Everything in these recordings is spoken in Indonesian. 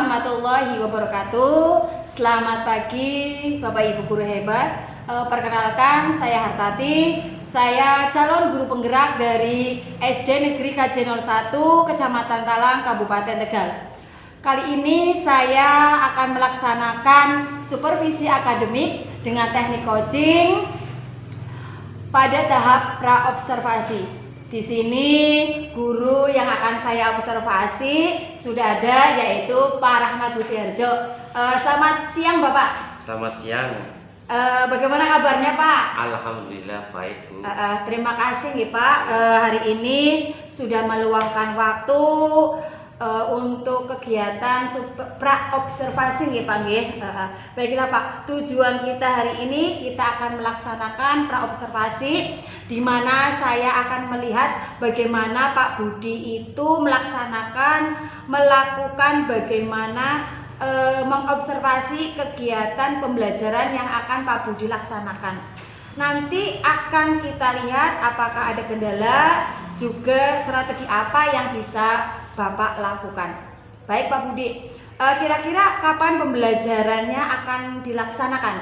warahmatullahi wabarakatuh. Selamat pagi Bapak Ibu guru hebat. Perkenalkan, saya Hartati. Saya calon guru penggerak dari SD Negeri KJ 01 Kecamatan Talang, Kabupaten Tegal. Kali ini saya akan melaksanakan supervisi akademik dengan teknik coaching pada tahap praobservasi. Di sini guru yang akan saya observasi sudah ada, yaitu Pak Rahmat Budiharjo. Selamat siang Bapak. Selamat siang. Bagaimana kabarnya Pak? Alhamdulillah baik Bu. Terima kasih nih Pak. Hari ini sudah meluangkan waktu untuk kegiatan praobservasi nih Pak. Baiklah Pak, tujuan kita hari ini kita akan melaksanakan praobservasi, di mana saya akan melihat bagaimana Pak Budi itu melakukan bagaimana mengobservasi kegiatan pembelajaran yang akan Pak Budi laksanakan. Nanti akan kita lihat apakah ada kendala, juga strategi apa yang bisa Bapak lakukan. Baik Pak Budi, kira-kira kapan pembelajarannya akan dilaksanakan?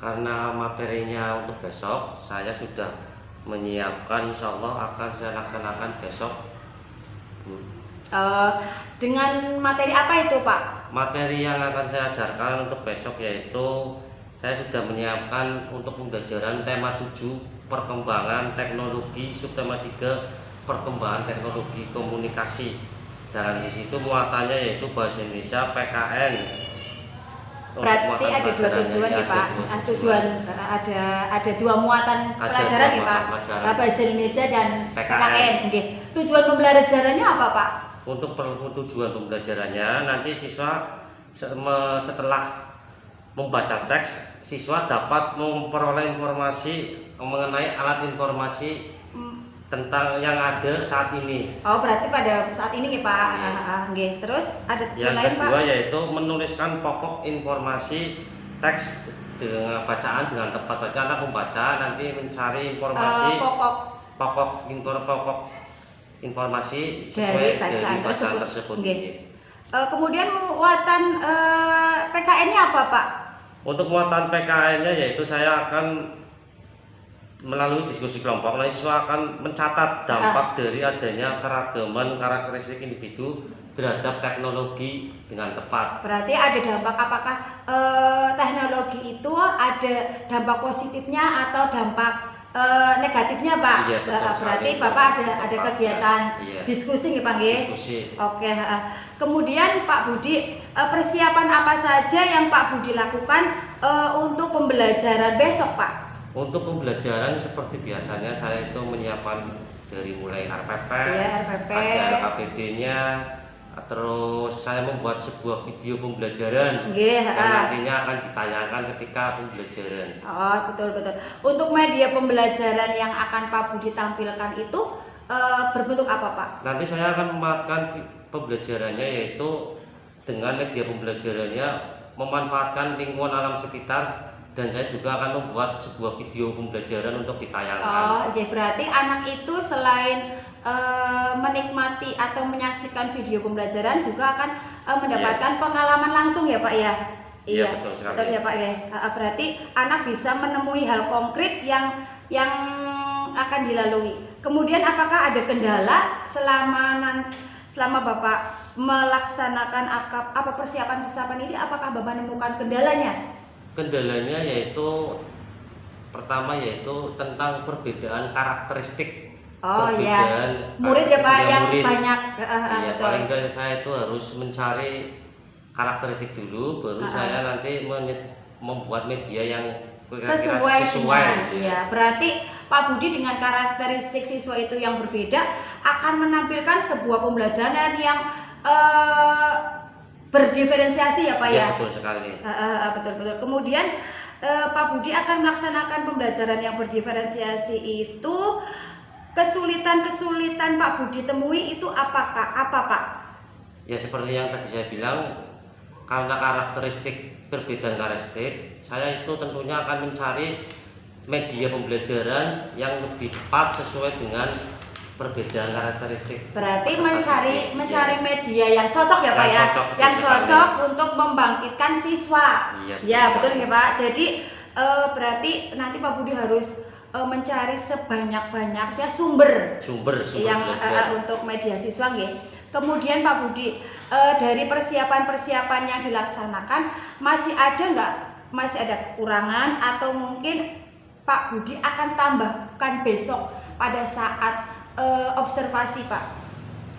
Karena materinya untuk besok, saya sudah menyiapkan, insya Allah akan saya laksanakan besok Bu. Dengan materi apa itu Pak? Materi yang akan saya ajarkan untuk besok yaitu saya sudah menyiapkan untuk pembelajaran tema 7 perkembangan teknologi, subtema 3 perkembangan teknologi komunikasi. Dan di situ muatannya yaitu bahasa Indonesia PKN. Berarti ada dua tujuan nih Pak. Ada dua muatan pelajaran nih Pak. Bahasa Indonesia dan PKN. Tujuan pembelajarannya apa Pak? Untuk tujuan pembelajarannya nanti siswa setelah membaca teks, siswa dapat memperoleh informasi mengenai alat informasi tentang yang ada saat ini. Oh, berarti pada saat ini nih Pak. Terus ada tujuan lain Pak? Yang kedua yaitu menuliskan pokok informasi teks dengan bacaan dengan tepat. Bagi anak membaca nanti mencari informasi pokok informasi sesuai dari bacaan tersebut. Kemudian muatan PKN-nya apa Pak? Untuk muatan PKN-nya yaitu saya akan melalui diskusi kelompok, siswa akan mencatat dampak dari adanya keragaman karakteristik individu terhadap teknologi dengan tepat. Berarti ada dampak, apakah teknologi itu ada dampak positifnya atau dampak negatifnya Pak? Iya, berarti Bapak ada kegiatan diskusi nih Pak? Diskusi. Oke. Kemudian Pak Budi, persiapan apa saja yang Pak Budi lakukan untuk pembelajaran besok Pak? Untuk pembelajaran seperti biasanya saya itu menyiapkan dari mulai RPP, ada KPD-nya, terus saya membuat sebuah video pembelajaran yang nantinya akan ditayangkan ketika pembelajaran. Oh, betul. Untuk media pembelajaran yang akan Pak Budi tampilkan itu berbentuk apa Pak? Nanti saya akan memanfaatkan pembelajarannya yaitu dengan media pembelajarannya memanfaatkan lingkungan alam sekitar, dan saya juga akan membuat sebuah video pembelajaran untuk ditayangkan. Oh, jadi berarti anak itu selain menikmati atau menyaksikan video pembelajaran juga akan mendapatkan pengalaman langsung ya Pak ya? Iya, betul sekali. Betul ya Pak ya. Berarti anak bisa menemui hal konkret yang akan dilalui. Kemudian apakah ada kendala selama Bapak melaksanakan persiapan ini, apakah Bapak menemukan kendalanya? Kendalanya yaitu pertama yaitu tentang perbedaan karakteristik. Murid ya Pak yang murid. Banyak. Iya, paling enggak saya itu harus mencari karakteristik dulu, baru saya nanti membuat media yang sesuai. Iya, berarti Pak Budi dengan karakteristik siswa itu yang berbeda akan menampilkan sebuah pembelajaran yang berdiferensiasi ya Pak ya? Betul sekali. Betul. Kemudian Pak Budi akan melaksanakan pembelajaran yang berdiferensiasi itu. Kesulitan Pak Budi temui itu apa Pak? Ya seperti yang tadi saya bilang, karena perbedaan karakteristik, saya itu tentunya akan mencari media pembelajaran yang lebih tepat sesuai dengan perbedaan karakteristik. Berarti peserta mencari didik. media yang cocok ya Pak Yang ya, cocok, betul yang sekali. cocok untuk membangkitkan siswa. Iya, Ya betul sekali. ya Pak. Jadi berarti nanti Pak Budi harus mencari sebanyak-banyaknya sumber Sumber yang belajar. untuk media siswa nggih. Kemudian Pak Budi, dari persiapan-persiapan yang dilaksanakan masih ada kekurangan atau mungkin Pak Budi akan tambahkan besok pada saat observasi Pak?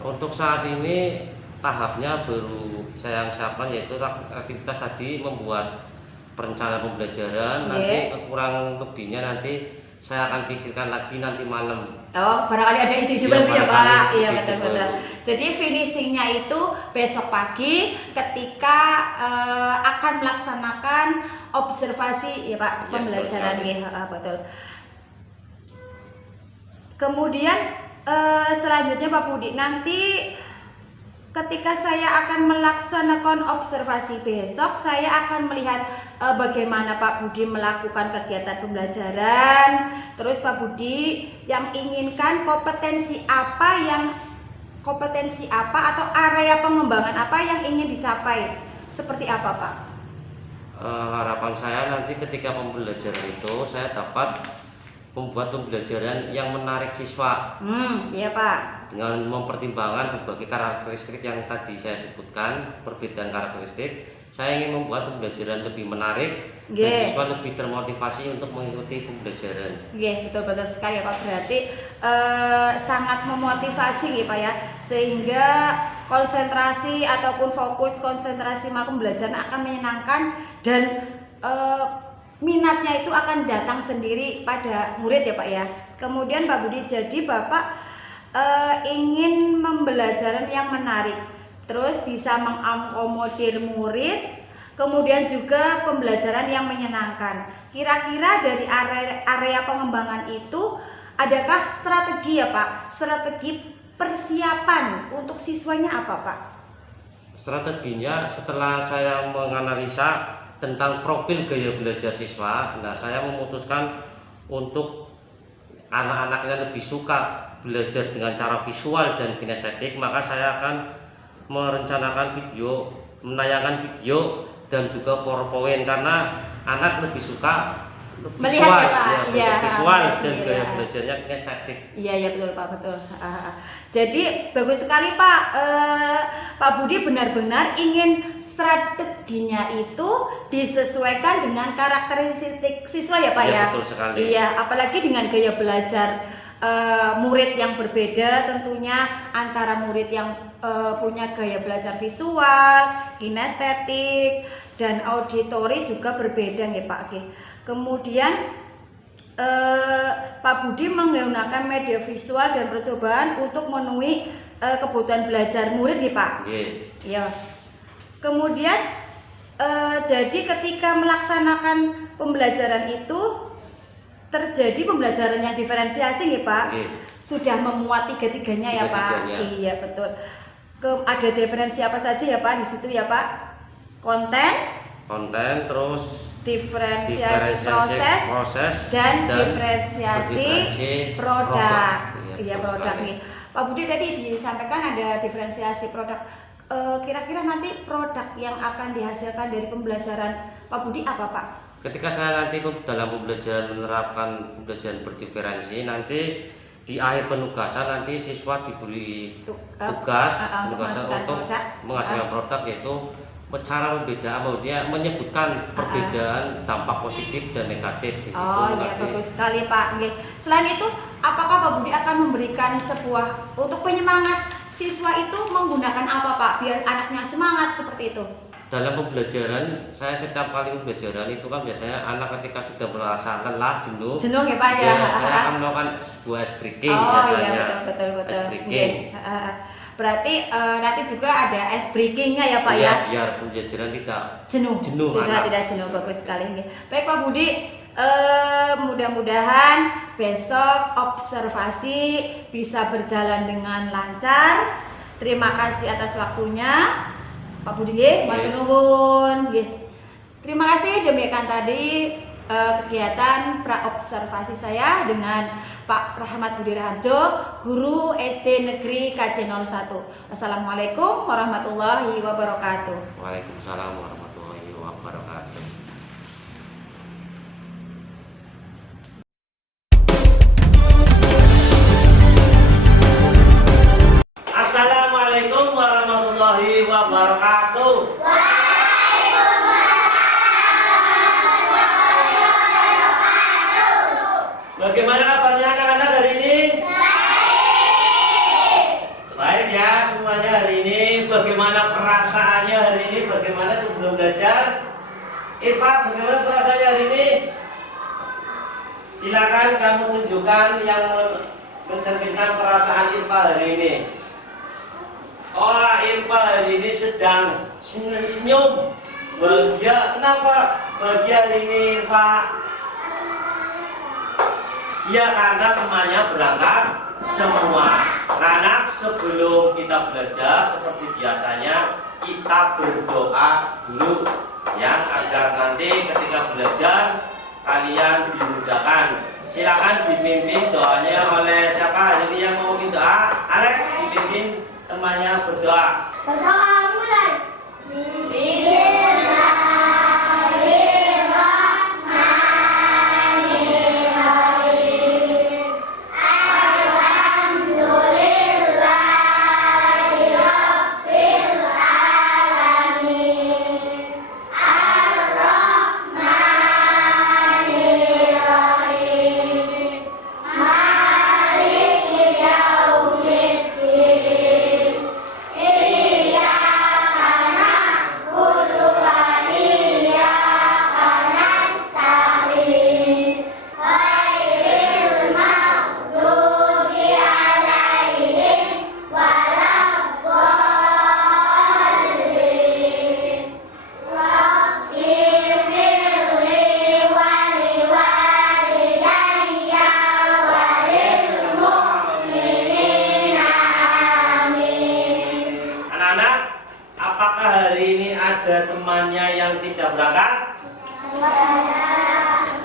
Untuk saat ini tahapnya baru saya siapkan, yaitu aktivitas tadi membuat perencanaan pembelajaran. Nanti kurang lebihnya nanti saya akan pikirkan lagi nanti malam. Oh, barangkali ada ide Iya, baru ya Pak? barangkali Iya ide betul-betul. baru. Jadi finishingnya itu besok pagi ketika akan melaksanakan observasi ya Pak, Iya, pembelajaran betul sekali. ya, betul. Kemudian selanjutnya Pak Budi, nanti ketika saya akan melaksanakan observasi besok, saya akan melihat bagaimana Pak Budi melakukan kegiatan pembelajaran. Terus Pak Budi yang inginkan kompetensi apa atau area pengembangan apa yang ingin dicapai? Seperti apa Pak? Harapan saya nanti ketika pembelajaran itu saya dapat membuat pembelajaran yang menarik siswa Iya Pak. dengan mempertimbangkan berbagai karakteristik yang tadi saya sebutkan, perbedaan karakteristik. Saya ingin membuat pembelajaran lebih menarik dan siswa lebih termotivasi untuk mengikuti pembelajaran. Betul-betul sekali ya Pak. Berarti sangat memotivasi ya Pak ya, sehingga konsentrasi ataupun fokus konsentrasi pembelajaran akan menyenangkan dan minatnya itu akan datang sendiri pada murid ya Pak ya. Kemudian Pak Budi, jadi Bapak ingin pembelajaran yang menarik, terus bisa mengakomodir murid, kemudian juga pembelajaran yang menyenangkan. Kira-kira dari area pengembangan itu adakah strategi ya Pak? Strategi persiapan untuk siswanya apa Pak? Strateginya setelah saya menganalisa tentang profil gaya belajar siswa, nah saya memutuskan untuk anak-anak yang lebih suka belajar dengan cara visual dan kinestetik, maka saya akan menayangkan video dan juga PowerPoint, karena anak lebih suka Melihat visual, ya Pak, iya, visual dan sendiri, gaya ya. belajarnya kinestetik. Iya betul Pak, betul. Jadi bagus sekali Pak. Pak Budi benar-benar ingin strateginya itu disesuaikan dengan karakteristik siswa ya Pak Iya, ya. betul sekali. Iya, apalagi dengan gaya belajar murid yang berbeda tentunya, antara murid yang punya gaya belajar visual, kinestetik, dan auditori juga berbeda ya Pak. Kemudian Pak Budi menggunakan media visual dan percobaan untuk memenuhi kebutuhan belajar murid ya Pak. Iya. Kemudian jadi ketika melaksanakan pembelajaran itu terjadi pembelajaran yang diferensiasi ya Pak. Sudah memuat tiga-tiganya ya Pak. Iya betul. Ada diferensi apa saja ya Pak di situ ya Pak? Konten, Terus diferensiasi proses dan diferensiasi produk. Iya produk nih. Pak Budi tadi disampaikan ada diferensiasi produk. Kira-kira nanti produk yang akan dihasilkan dari pembelajaran Pak Budi apa Pak? Ketika saya nanti dalam pembelajaran menerapkan pembelajaran berdiferensi, nanti di akhir penugasan nanti siswa diberi tugas untuk menghasilkan produk, yaitu cara menyebutkan perbedaan dampak positif dan negatif di situ. Oh iya, bagus sekali Pak. Selain itu, apakah Pak Budi akan memberikan sebuah untuk penyemangat siswa itu menggunakan apa Pak biar anaknya semangat seperti itu? Dalam pembelajaran, saya setiap kali pembelajaran itu kan biasanya anak ketika sudah merasa lelah, jenuh ya Pak ya. Saya akan melakukan sebuah ice breaking Oh biasanya. iya betul. Ice breaking. Berarti nanti juga ada ice breakingnya ya Pak ya? Biar pembelajaran tidak jenuh siswa anak. tidak jenuh. Bagus sekali. Baik Pak Budi, mudah-mudahan besok observasi bisa berjalan dengan lancar. Terima kasih atas waktunya Pak Budi, matur nuwun. Terima kasih demikian tadi kegiatan praobservasi saya dengan Pak Rahmat Budi Raharjo, guru SD Negeri KJ 01. Wassalamualaikum warahmatullahi wabarakatuh. Waalaikumsalam warahmatullahi wabarakatuh. Assalamualaikum warahmatullahi wabarakatuh. Bagaimana kabarnya anak-anak hari ini? Baik ya semuanya hari ini. Bagaimana perasaannya hari ini? Bagaimana sebelum belajar? Irfa, bagaimana perasaannya hari ini? Silakan kamu tunjukkan yang mencerminkan perasaan Irfa hari ini. Oh, Irfa hari ini sedang senyum, bahagia. Kenapa bahagia hari ini, Irfa? Ya karena temannya berangkat semua. Anak sebelum kita belajar seperti biasanya kita berdoa dulu ya agar nanti ketika belajar kalian dimudahkan. Silakan dipimpin doanya oleh siapa hari ini yang mau minta doa? Alek dipimpin temannya berdoa. Berdoa mulai. Ada temannya yang tidak berangkat?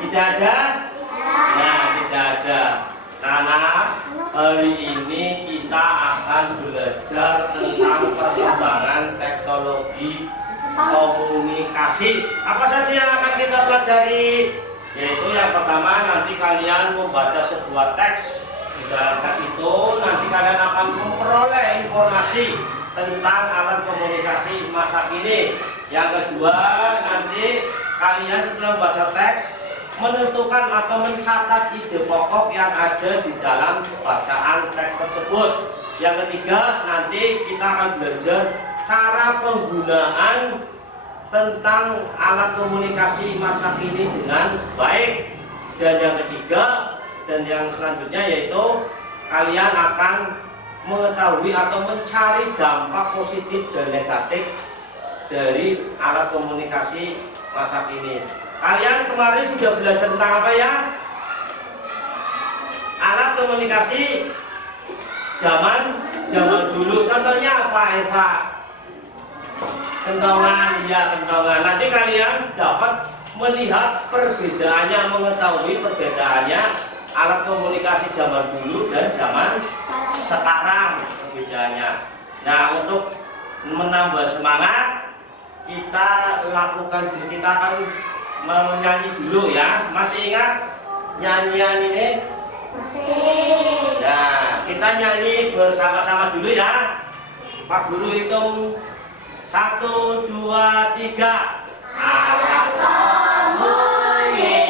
Tidak ada? Nah, tidak ada. Karena hari ini kita akan belajar tentang perkembangan teknologi komunikasi. Apa saja yang akan kita pelajari? Yaitu yang pertama nanti kalian membaca sebuah teks. Di dalam teks itu nanti kalian akan memperoleh informasi tentang alat komunikasi masa kini. Yang kedua, nanti kalian setelah membaca teks menentukan atau mencatat ide pokok yang ada di dalam bacaan teks tersebut. Yang ketiga, nanti kita akan belajar cara penggunaan tentang alat komunikasi masa kini dengan baik. Dan yang ketiga dan yang selanjutnya yaitu kalian akan mengetahui atau mencari dampak positif dan negatif dari alat komunikasi masa kini. Kalian kemarin sudah belajar tentang apa ya? Alat komunikasi zaman dulu. Contohnya apa, Eva? Kentongan, ya kentongan. Nanti kalian dapat melihat perbedaannya, mengetahui perbedaannya alat komunikasi zaman dulu dan zaman sekarang perbedaannya. Nah, untuk menambah semangat kita akan menyanyi dulu ya. Masih ingat nyanyian ini? Masih. Nah, kita nyanyi bersama-sama dulu ya. Pak Guru hitung 1, 2, 3. Alat komunikasi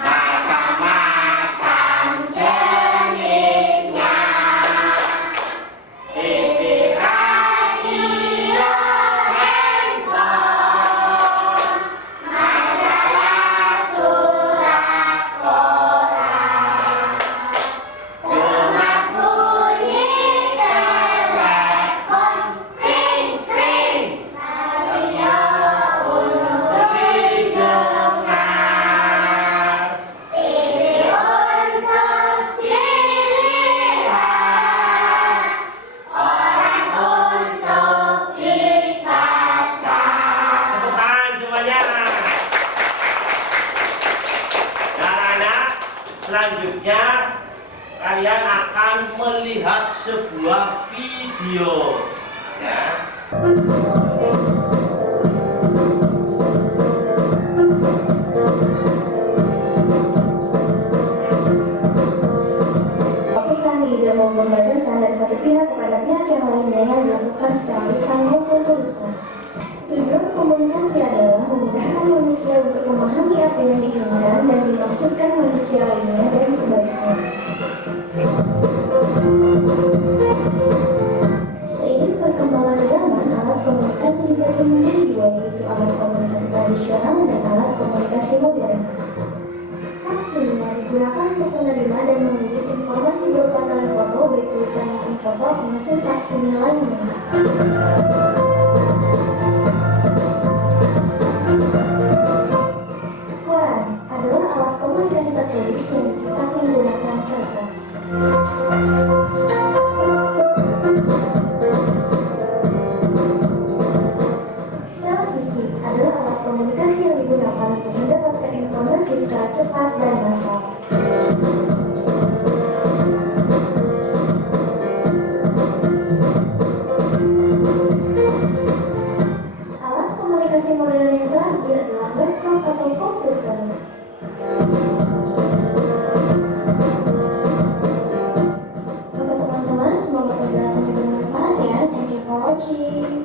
macam-macam jenisnya. TV, radio, handphone, majalah, surat, koran, gemak bunyi telepon, printer. selanjutnya kalian akan melihat sebuah video ya. Pesan tidak mau pembatasan dari satu pihak kepada pihak yang lainnya yang dilakukan secara lisan maupun tulisan. Tujuan komunikasi adalah memudahkan manusia untuk memahami apa yang diinginkan dan dimaksudkan manusia lainnya dan sebaliknya. Seiring perkembangan zaman, alat komunikasi dibagi menjadi dua, yaitu alat komunikasi tradisional dan alat komunikasi modern. Fungsinya digunakan untuk menerima dan mengirim informasi berupa telefoto, baik tulisan maupun foto, mesin faksimilie lainnya. Koran adalah alat komunikasi tertulis yang dicetak menggunakan kertas. Televisi adalah alat komunikasi yang digunakan untuk mendapatkan informasi secara cepat dan massal. Alat komunikasi modern yang terakhir adalah laptop atau komputer. Oke teman-teman, semoga penjelasannya bermanfaat ya. Thank you for watching.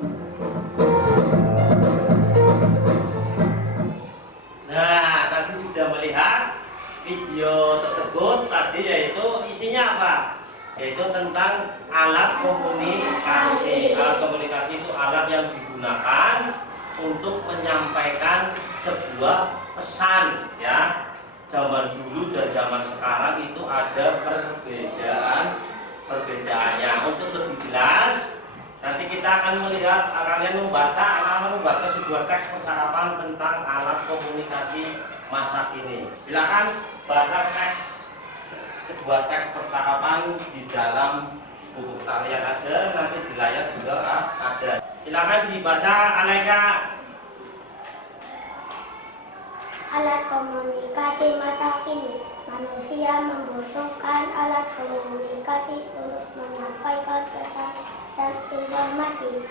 Nah, tadi sudah melihat video tersebut tadi, yaitu isinya apa? Yaitu tentang alat komunikasi. Alat komunikasi itu alat yang digunakan untuk menyampaikan sebuah pesan ya. Zaman dulu dan zaman sekarang itu ada perbedaannya. Untuk lebih jelas, nanti kita akan melihat, kalian membaca sebuah teks percakapan tentang alat komunikasi masa kini. Silakan baca sebuah teks percakapan di dalam buku kalian ada, nanti di layar juga ada. Silakan dibaca, Aleka. Alat komunikasi masa kini. Manusia membutuhkan alat komunikasi untuk menyampaikan pesan dan informasi.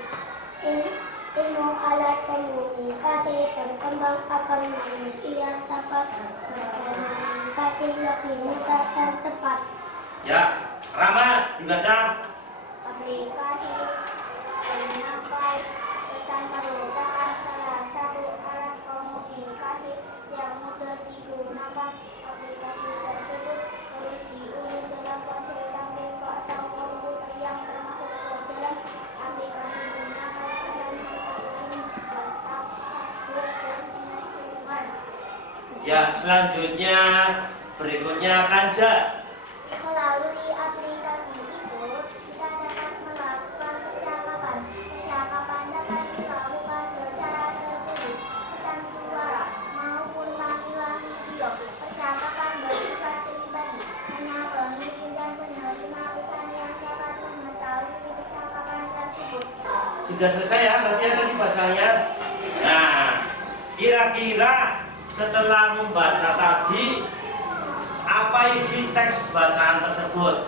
Ilmu alat komunikasi berkembang agar manusia dapat berkomunikasi lebih mudah dan cepat. Ya, Rama dibaca. Aplikasi penyampai pesan merupakan salah satu alat komunikasi yang mudah digunakan. Aplikasi tersebut harus diunduh dalam ponsel yang buka atau komputer yang termasuk ke dalam aplikasi penyampai pesan melalui WhatsApp, Facebook, dan Messenger. Ya, selanjutnya berikutnya Kanja. Melalui aplikasi itu, kita dapat melakukan percakapan. Percakapan dapat dilakukan secara tertulis, pesan suara, maupun panggilan video. Percakapan bersifat pribadi, hanya pengirim dan penerima pesan yang dapat mengetahui percakapan tersebut. Sudah selesai ya, berarti ada dibacanya. Nah, kira-kira setelah membaca tadi, apa isi teks bacaan tersebut?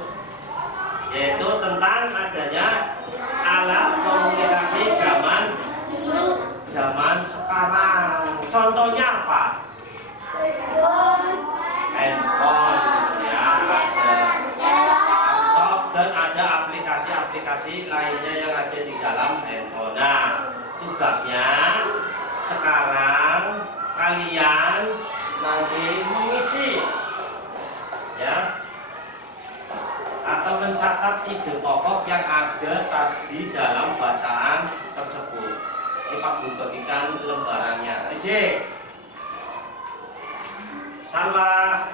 Yaitu tentang adanya alat komunikasi zaman sekarang. Contohnya apa? Handphone, ya, laptop, dan ada aplikasi-aplikasi lainnya yang ada di dalam handphone. Nah, tugasnya sekarang kalian nanti mengisi ya, atau mencatat ide pokok yang ada tadi dalam bacaan tersebut. Ini Pak Guru bagikan lembarannya. Rizky, Salwa,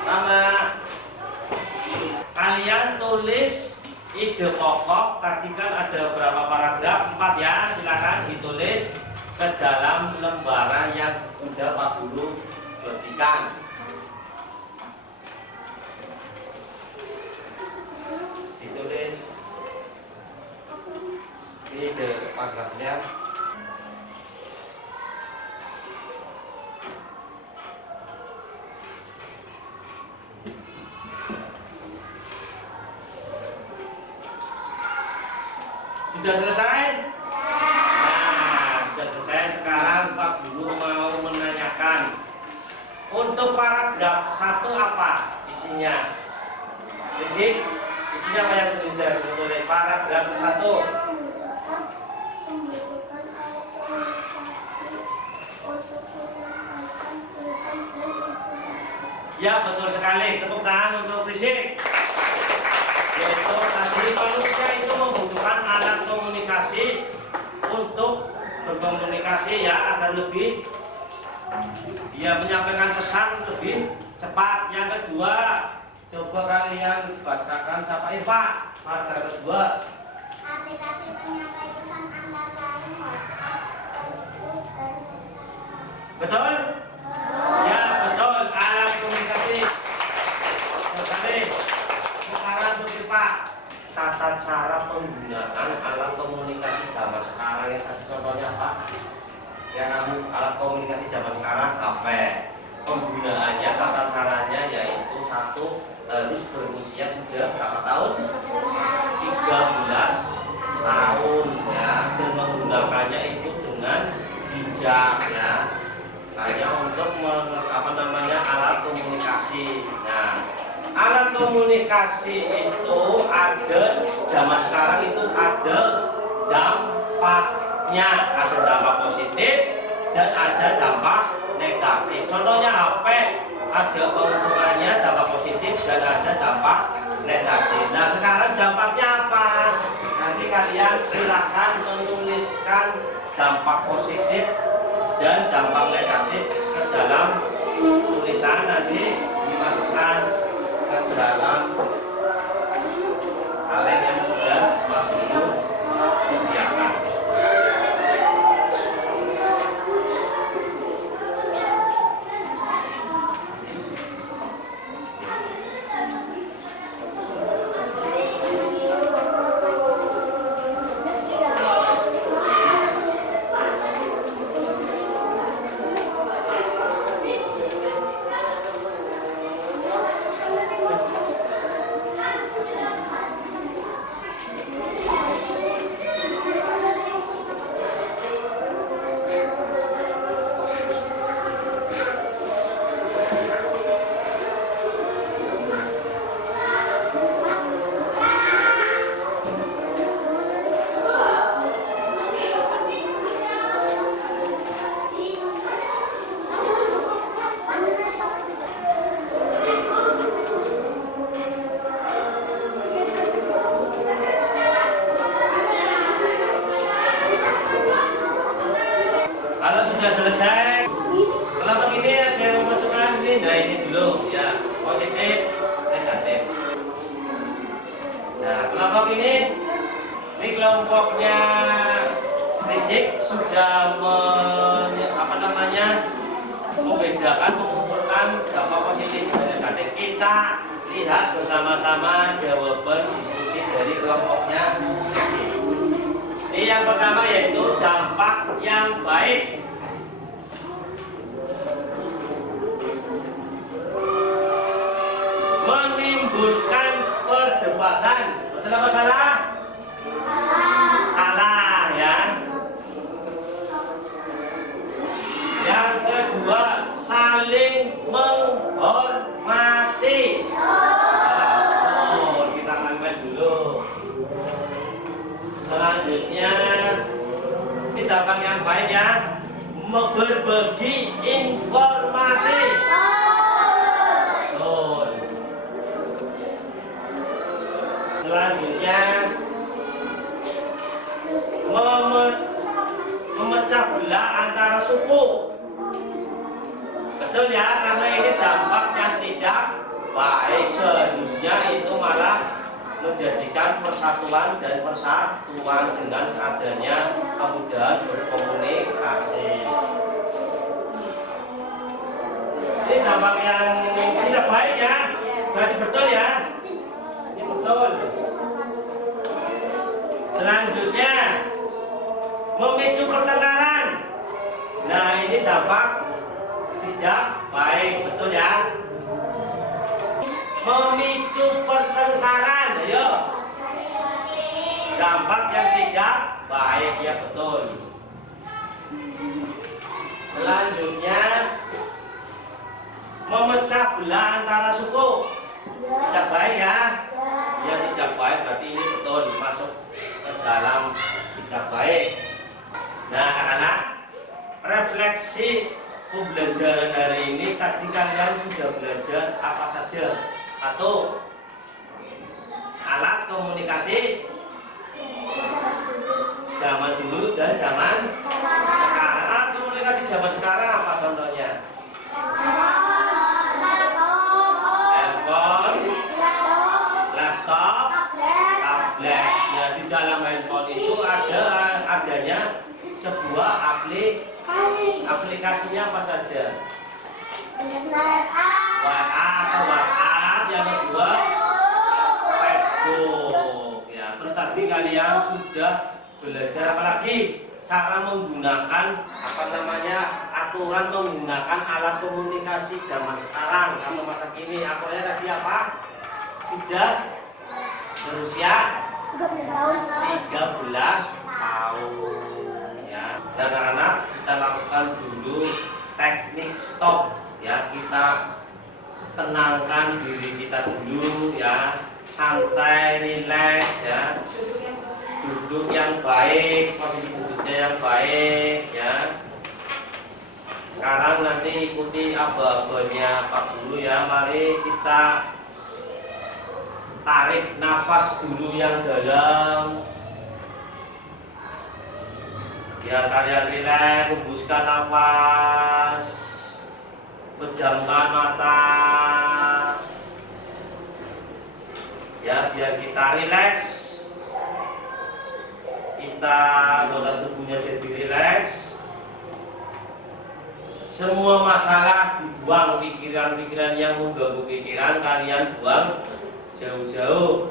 Rama, kalian tulis ide pokok. Tadi kan ada berapa paragraf? 4 ya. Silakan ditulis ke dalam lembaran yang sudah Pak Guru bagikan. Ditulis ide paragrafnya. Sudah selesai? Nah, sudah selesai. Sekarang Pak Guru mau menanyakan untuk paragraf 1 apa isinya? Isinya apa yang sudah ditulis paragraf 1? Membutuhkan alat komunikasi untuk menyampaikan tulisan dan informasi. Ya, betul sekali. Tepuk tangan untuk Prisik. Yaitu tadi manusia itu membutuhkan alat komunikasi untuk berkomunikasi ya agar lebih menyampaikan pesan lebih cepat. Yang kedua, coba kalian bacakan siapa Pak? Paragraf kedua. Aplikasi penyampai pesan antar lain WhatsApp, Facebook, dan Messenger. Betul? Ya, betul. Alat komunikasi. Sekali. Sekarang untuk Pak, tata cara penggunaan alat komunikasi zaman sekarang yang tadi contohnya Pak. Ya kamu alat komunikasi zaman sekarang HP. Penggunaannya, tata caranya yaitu satu harus berusia sudah berapa tahun? 13 tahun ya, dan menggunakannya itu dengan bijak ya. Hanya untuk alat komunikasi. Nah, alat komunikasi itu ada zaman sekarang itu ada dampaknya, ada dampak positif dan ada dampak negatif. Contohnya HP ada keuntungannya dampak positif dan ada dampak negatif. Nah sekarang dampaknya apa? Nanti kalian silakan menuliskan dampak positif dan dampak negatif ke dalam tulisan, nanti dimasukkan ke dalam kaleng yang sudah Pak Guru sediakan. Kalau sudah selesai, kelompok ini ada yang memasukkan ini, nah ini dulu ya, positif, negatif. Nah kelompok ini kelompoknya Risik sudah membedakan, mengumpulkan dampak positif dan negatif. Kita lihat bersama-sama jawaban diskusi dari kelompoknya Risik. Ini yang pertama yaitu dampak yang baik. Menimbulkan perdebatan. Betul apa salah? Salah ya. Yang kedua, saling menghormati. Kita tambah dulu. Selanjutnya kita yang baik ya, berbagi informasi. Selanjutnya memecah belah antara suku. Betul ya, karena ini dampak yang tidak baik. Seharusnya itu malah menjadikan persatuan dan persatuan dengan adanya kemudahan berkomunikasi. Ini dampak yang tidak baik ya, berarti betul ya, ini betul. Selanjutnya memicu pertengkaran. Nah ini dampak tidak baik, betul ya. Memicu pertengkaran, ayo. Dampak yang tidak tidak baik, ya betul. Selanjutnya memecah belah antara suku tidak baik ya. Ya tidak baik, berarti ini betul masuk ke dalam tidak baik. Nah anak-anak, refleksi pembelajaran hari ini tadi kalian sudah belajar apa saja? Satu, alat komunikasi zaman dulu dan zaman sekarang. Alat komunikasi zaman sekarang apa contohnya? Handphone, laptop, tablet. Nah, di dalam handphone itu adanya sebuah aplikasinya apa saja? WA atau WhatsApp, yang kedua Facebook. Ya, terus tadi kalian sudah belajar apa lagi? Cara menggunakan aturan menggunakan alat komunikasi zaman sekarang atau masa kini. Aturannya tadi apa? Tidak berusia 13 tahun. Ya, dan anak-anak kita lakukan dulu teknik stop. Ya, kita tenangkan diri kita dulu ya, santai, rileks ya. Duduk yang baik, posisi duduknya yang baik ya. Sekarang nanti ikuti aba-abanya Pak Guru ya. Mari kita tarik nafas dulu yang dalam. Biar kalian rileks, hembuskan nafas, pejamkan mata. Ya, biar kita rileks. Kita anggota tubuhnya jadi rileks. Semua masalah dibuang, pikiran-pikiran yang mengganggu pikiran kalian buang jauh-jauh.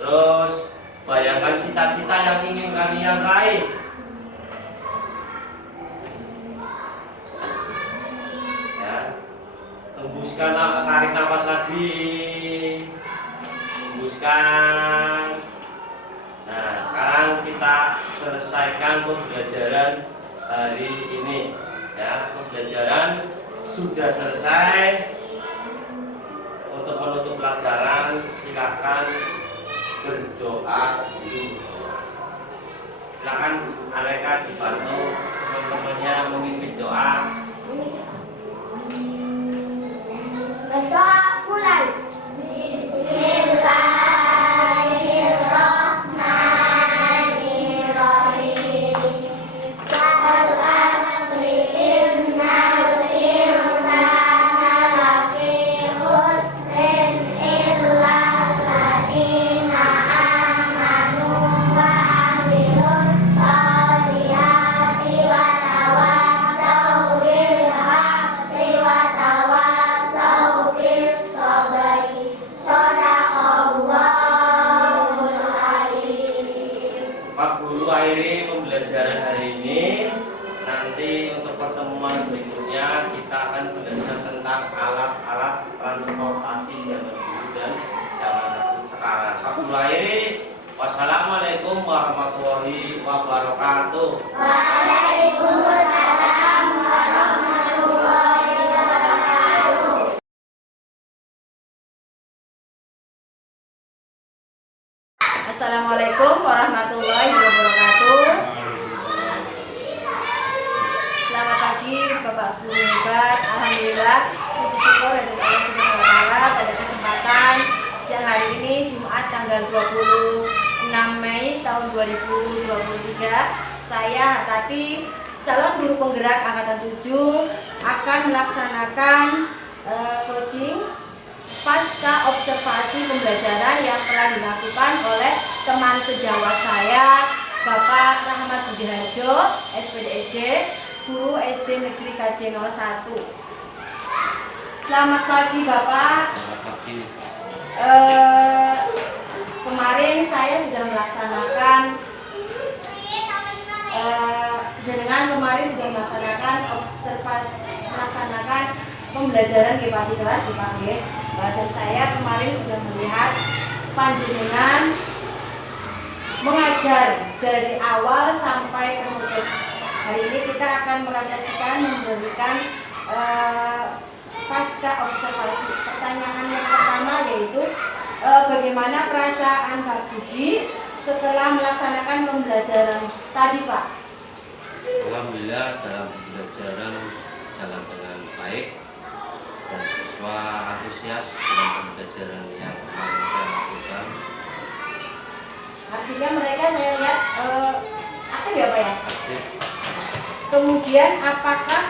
Terus bayangkan cita-cita yang ingin kalian raih. Ya, hembuskan, tarik nafas lagi. Hembuskan. Nah, sekarang kita selesaikan pembelajaran hari ini. Ya, pembelajaran sudah selesai. Untuk menutup pelajaran, silakan berdoa dulu. Silakan Aleka dibantu teman-temannya memimpin doa. Berdoa mulai. Bismillahirrahmanirrahim. Wal asri innal insana lafi khusrin illa alladziina aamanu wa 'amilus shalihati wa tawassaw bil haqqi wa tawassaw bis sabri. Shadaqallahul adzim. Pak Guru akhiri pembelajaran hari ini. Nanti untuk pertemuan berikutnya kita akan belajar tentang alat-alat transportasi zaman dulu dan zaman sekarang. Pak Guru akhiri. Wassalamualaikum warahmatullahi wabarakatuh. Waalaikumsalam warahmatullahi wabarakatuh. Assalamualaikum warahmatullahi wabarakatuh. Selamat pagi Bapak Guru hebat. Alhamdulillah, puji syukur dari Allah Subhanahu wa taala pada kesempatan siang hari ini Jumat tanggal 26 Mei tahun 2023, saya Hartati, calon guru penggerak angkatan 7, akan melaksanakan coaching pasca observasi pembelajaran yang telah dilakukan oleh teman sejawat saya, Bapak Rahmat Budi Harjo, SPDSD, Guru SD Negeri KJ 01. Selamat pagi Bapak. Selamat pagi. Kemarin saya sudah melaksanakan melaksanakan pembelajaran di kelas di pagi. Dan saya kemarin sudah melihat panjenengan mengajar dari awal sampai kemudian. Hari ini kita akan merefleksikan, memberikan pasca observasi. Pertanyaan yang pertama yaitu bagaimana perasaan Pak Budi setelah melaksanakan pembelajaran tadi, Pak? Alhamdulillah dalam pembelajaran jalan dengan baik dan siswa antusias dengan pembelajaran yang kemarin saya lakukan. Artinya mereka saya lihat aktif ya, Pak ya? Aktif. Kemudian apakah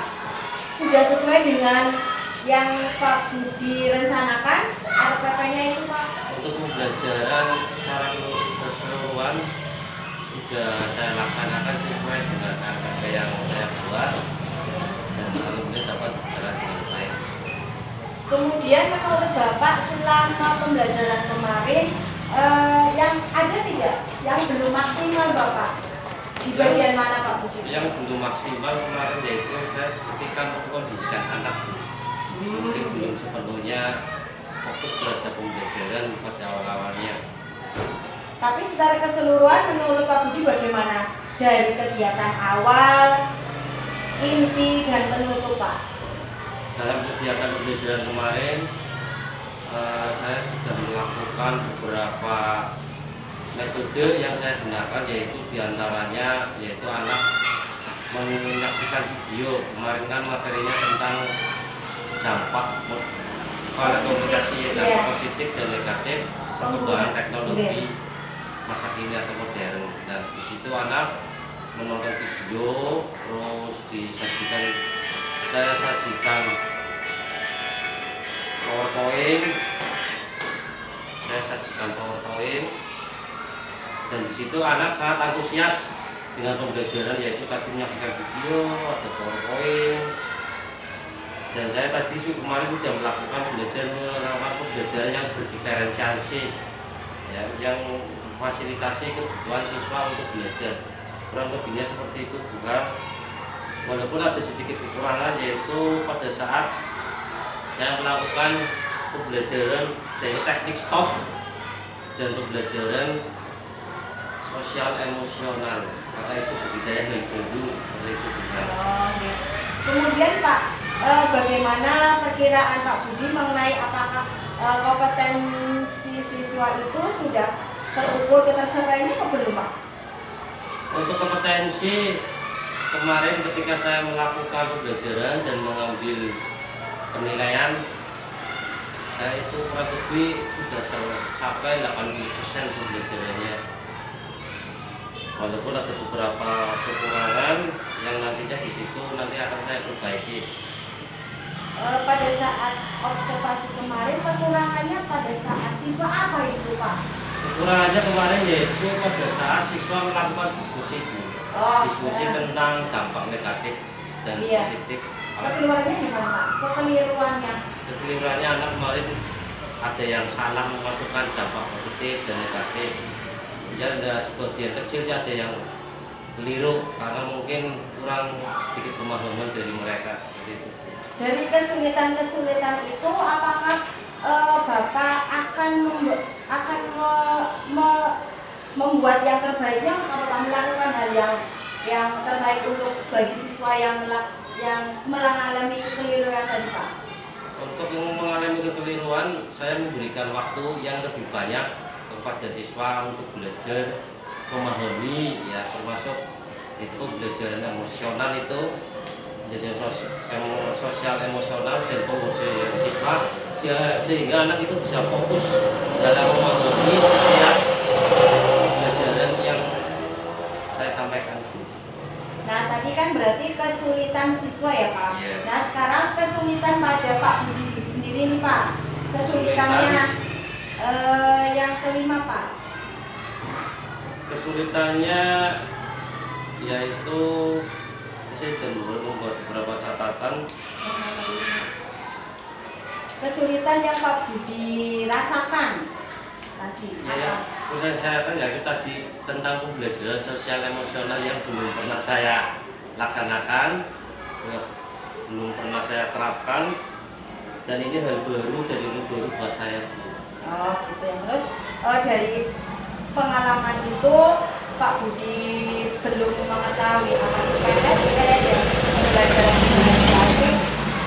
sudah sesuai dengan yang Pak Budi rencanakan RPP-nya itu, Pak? Untuk pembelajaran secara keseluruhan sudah saya laksanakan sesuai dengan RPP yang saya buat dan alhamdulillah dapat berjalan dengan baik. Kemudian menurut Bapak selama pembelajaran kemarin yang ada tidak yang belum maksimal, Bapak? Di bagian mana, Pak Budi? Yang belum maksimal kemarin yaitu saya ketika mengkondisikan anak mungkin belum sepenuhnya fokus terhadap pembelajaran pada awal-awalnya. Tapi secara keseluruhan menurut Pak Budi bagaimana? Dari kegiatan awal, inti, dan penutup, Pak? Dalam kegiatan pembelajaran kemarin saya sudah melakukan beberapa metode yang saya gunakan, yaitu diantaranya yaitu anak menyaksikan video. Kemarin kan materinya tentang dampak komunikasi, dampak positif dan negatif perkembangan teknologi masa kini atau modern. Nah, di situ anak menonton video, terus saya sajikan PowerPoint, dan di situ anak sangat antusias dengan pembelajaran, yaitu tadi menyaksikan video, ada PowerPoint, dan saya tadi kemarin sudah melakukan pembelajaran yang berdiferensiasi, ya, yang fasilitasi kebutuhan siswa untuk belajar. Kurang lebihnya seperti itu, bukan? Walaupun ada sedikit kekurangan, yaitu pada saat saya melakukan pembelajaran dari teknik stop dan pembelajaran sosial emosional, maka itu bagi saya yang baru seperti itu, bukan? Oh, gitu. Kemudian Pak, bagaimana perkiraan Pak Budi mengenai apakah kompetensi siswa itu sudah terukur ketercapaiannya atau belum, Pak? Untuk kompetensi kemarin ketika saya melakukan pembelajaran dan mengambil penilaian, saya itu kurang lebih sudah tercapai 80% pembelajarannya. Walaupun ada beberapa kekurangan yang nantinya di situ nanti akan saya perbaiki. Pada saat observasi kemarin kekurangannya pada saat siswa apa itu, Pak? Kekurangannya kemarin yaitu pada saat siswa melakukan diskusi, diskusi tentang dampak negatif dan positif. Kekeliruannya gimana, Pak? Kekeliruannya anak kemarin ada yang salah memasukkan dampak positif dan negatif. Ya, ada sebagian kecil ada yang keliru karena mungkin kurang sedikit pemahaman dari mereka. Seperti itu. Dari kesulitan-kesulitan itu, apakah Bapak akan membuat yang terbaiknya atau melakukan hal yang terbaik untuk bagi siswa yang mengalami kekeliruan tadi, Pak? Untuk mengalami kekeliruan, saya memberikan waktu yang lebih banyak kepada siswa untuk belajar memahami, ya, termasuk itu pembelajaran emosional itu, pembelajaran sosial emosional dan pembelajaran siswa, sehingga anak itu bisa fokus dalam memahami setiap pembelajaran yang saya sampaikan. Nah, tadi kan berarti kesulitan siswa ya, Pak? Yeah. Nah, sekarang kesulitan pada Pak Budi sendiri nih, Pak. Kesulitannya yang kelima, Pak. Kesulitannya yaitu saya sudah membuat beberapa catatan. Kesulitan yang Pak Budi rasakan tadi. Ya, saya kan yaitu tadi tentang pembelajaran sosial emosional yang belum pernah saya laksanakan, belum pernah saya terapkan, dan ini hal baru dan ilmu baru buat saya. Oh, gitu ya. Terus dari pengalaman itu Pak Budi belum mengetahui apa itu PNS dan pembelajaran integrasi.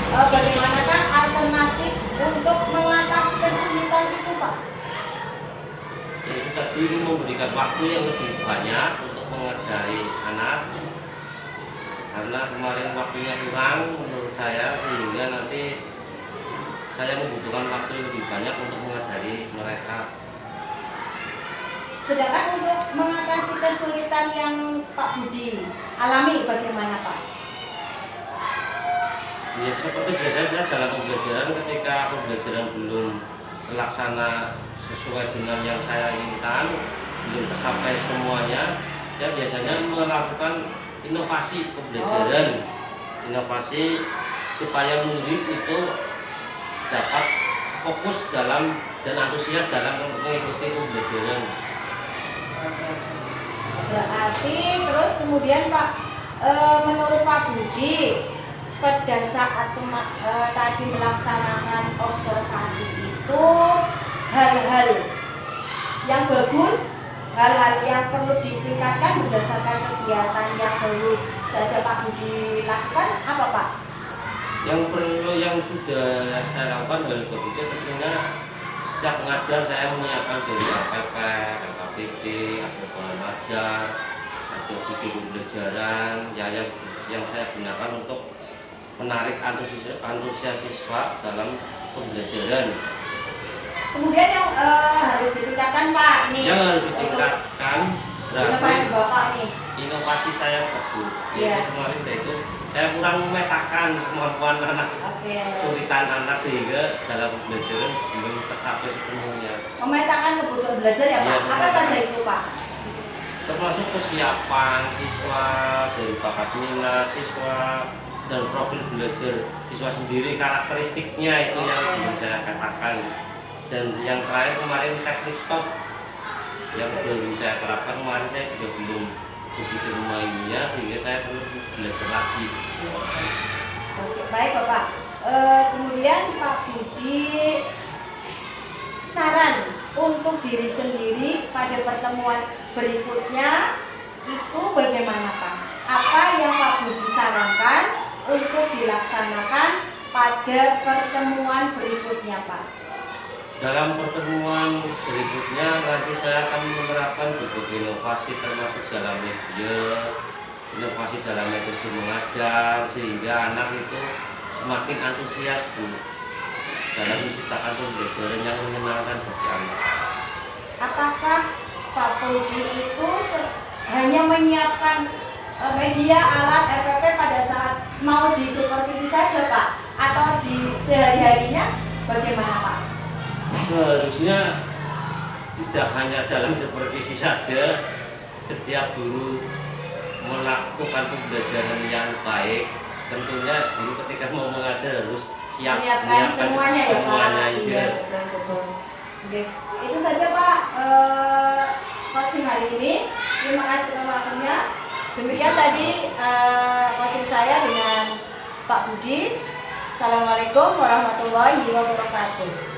Bagaimanakah alternatif untuk mengatasi kesulitan itu, Pak? Ya, itu tadi memberikan waktu yang lebih banyak untuk mengajari anak, karena kemarin waktunya kurang menurut saya, sehingga nanti saya membutuhkan waktu yang lebih banyak untuk mengajari mereka. Sedangkan untuk mengatasi kesulitan yang Pak Budi alami bagaimana, Pak? Ya, seperti biasanya dalam pembelajaran, ketika pembelajaran belum terlaksana sesuai dengan yang saya inginkan, belum tercapai semuanya, saya biasanya melakukan inovasi pembelajaran, inovasi supaya murid itu dapat fokus dalam dan antusias dalam mengikuti pembelajaran. Berarti terus kemudian Pak, menurut Pak Budi pada saat tadi melaksanakan observasi itu hal-hal yang bagus, hal-hal yang perlu ditingkatkan berdasarkan kegiatan yang baru saja Pak Budi lakukan apa, Pak? Yang perlu yang sudah saya lakukan dari begitu tentunya setiap mengajar saya menyiapkan dari APP, LKPD, ada pola ajar, ada buku pembelajaran yang saya gunakan untuk menarik antusias siswa dalam pembelajaran. Kemudian yang harus ditingkatkan, Pak, ini Yang harus ditingkatkan inovasi berarti Bapak nih. inovasi saya bagus. Iya. Kemarin itu saya kurang memetakan kemampuan anak, Oke. kesulitan anak, sehingga dalam pembelajaran belum tercapai sepenuhnya. Memetakan kebutuhan belajar ya, Pak. Iya, Apa benar. saja itu, Pak? Termasuk kesiapan siswa, dari bakat minat siswa, dan profil belajar siswa sendiri, karakteristiknya itu yang belum saya katakan. Dan yang terakhir kemarin teknik stop yang belum saya terapkan, kemarin saya juga belum begitu memahaminya, sehingga saya perlu belajar lagi. Oke, baik Bapak. Kemudian Pak Budi, saran untuk diri sendiri pada pertemuan berikutnya itu bagaimana, Pak? Apa yang Pak Budi sarankan untuk dilaksanakan pada pertemuan berikutnya, Pak? Dalam pertemuan berikutnya nanti saya akan menerapkan berbagai inovasi, termasuk dalam media, inovasi dalam metode mengajar, sehingga anak itu semakin antusias dalam menciptakan pembelajaran yang menyenangkan bagi anak. Apakah Pak Budi itu hanya menyiapkan media, alat, RPP pada saat mau disupervisi saja, Pak? Atau di sehari-harinya bagaimana, Pak? Seharusnya tidak hanya dalam supervisi saja, setiap guru melakukan pembelajaran yang baik, tentunya guru ketika mau mengajar harus siap Menyiapkan semuanya ya, Pak? semuanya, Iya, betul. Oke. Itu saja, Pak, coaching hari ini. Terima kasih atas waktunya. Demikian tadi coaching saya dengan Pak Budi. Assalamualaikum warahmatullahi wabarakatuh.